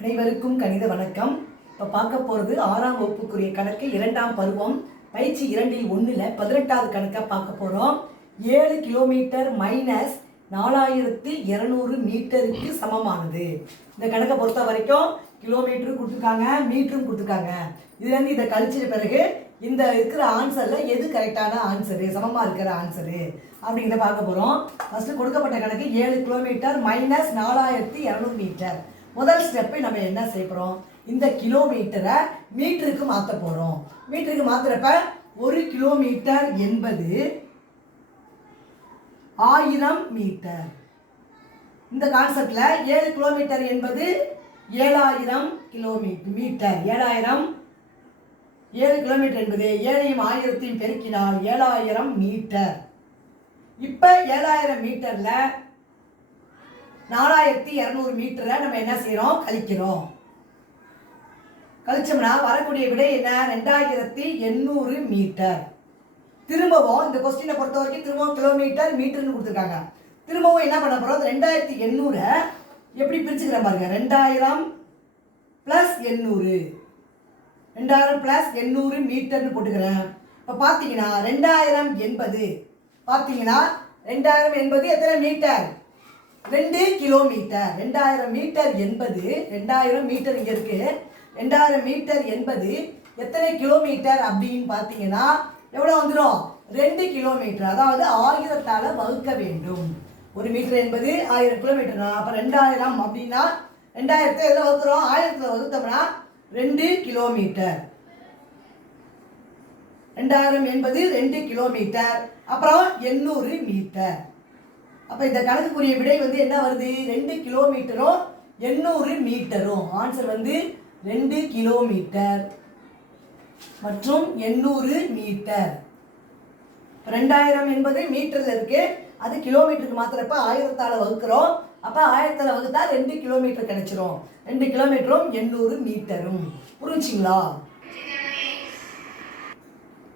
அனைவருக்கும் கணித வணக்கம். இப்போ பார்க்க போகிறது 6ஆம் வகுப்புக்குரிய கணக்கு 2ஆம் பருவம் பயிற்சி 2-1 18வது கணக்காக பார்க்க போகிறோம். 7 கிலோமீட்டர் மைனஸ் 4200 மீட்டருக்கு சமமானது. இந்த கணக்கை பொறுத்த வரைக்கும் கிலோமீட்டரும் கொடுத்துருக்காங்க, மீட்டரும் கொடுத்துருக்காங்க. இதுலேருந்து இதை கழிச்சிட்ட பிறகு இந்த இருக்கிற ஆன்சரில் எது கரெக்டான ஆன்சரு, சமமாக இருக்கிற ஆன்சரு அப்படிங்கிறத பார்க்க போகிறோம். ஃபஸ்ட்டு கொடுக்கப்பட்ட கணக்கு 7 கிலோமீட்டர் மைனஸ் 4200 மீட்டர். முதல் ஸ்டெப்பை நம்ம என்ன செய்ய போகிறோம், இந்த கிலோமீட்டரை மீட்டருக்கு மாற்ற போகிறோம். மீட்டருக்கு மாற்றுறப்ப 1 கிலோமீட்டர் என்பது 1000 மீட்டர். இந்த கான்செப்டில் 7 கிலோமீட்டர் என்பது 7000 மீட்டர். 7 கிலோமீட்டர் என்பது 7ஐயும் 1000ஐயும் பெருக்கினால் 7000 மீட்டர். இப்போ 7000 மீட்டரில் 4200 மீட்டரை நம்ம என்ன செய்கிறோம், கழிக்கிறோம். கழிச்சோம்னா வரக்கூடிய விடை என்ன, 2800 மீட்டர். திரும்பவும் இந்த கொஸ்டினை பொறுத்த வரைக்கும் திரும்பவும் கிலோமீட்டர் மீட்டர்னு கொடுத்துருக்காங்க. திரும்பவும் என்ன பண்ண போகிறோம், 2800 எப்படி பிரிச்சுக்கிறேன் பாருங்க. 2000 + 800, 2000 + 800 மீட்டர்னு போட்டுக்கிறேன். இப்போ பார்த்தீங்கன்னா 2000 என்பது எத்தனை மீட்டர், 2 கிலோமீட்டர். 2000 மீட்டர் என்பது 2000 மீட்டர் இங்கே இருக்கு. 2000 மீட்டர் என்பது எத்தனை கிலோமீட்டர் அப்படின்னு பார்த்தீங்கன்னா எவ்வளோ வந்துடும், 2 கிலோமீட்டர். அதாவது 1000ஆல் வகுக்க வேண்டும். 1 மீட்டர் என்பது 1000 கிலோமீட்டர்னா அப்போ 2000 அப்படின்னா 2000 எதில் வகுக்கிறோம், 1000 வகுத்தோம்னா 2 கிலோமீட்டர். 2000 என்பது 2 கிலோமீட்டர். அப்புறம் 800 மீட்டர். அப்போ இந்த கணக்குக்குரிய விடை என்ன வருது, 2 கிலோமீட்டரும் 800 மீட்டரும். ஆன்சர் 2 கிலோமீட்டர் மற்றும் 800 மீட்டர். 2000 என்பது மீட்டரில் இருக்கு, அது கிலோமீட்டருக்கு மாத்திரப்ப 1000ஆல் வகுக்கிறோம். அப்போ 1000ஆல் வகுத்தா 2 கிலோமீட்டர் கிடைச்சிரும். 2 கிலோமீட்டரும் 800 மீட்டரும். புரிஞ்சுங்களா?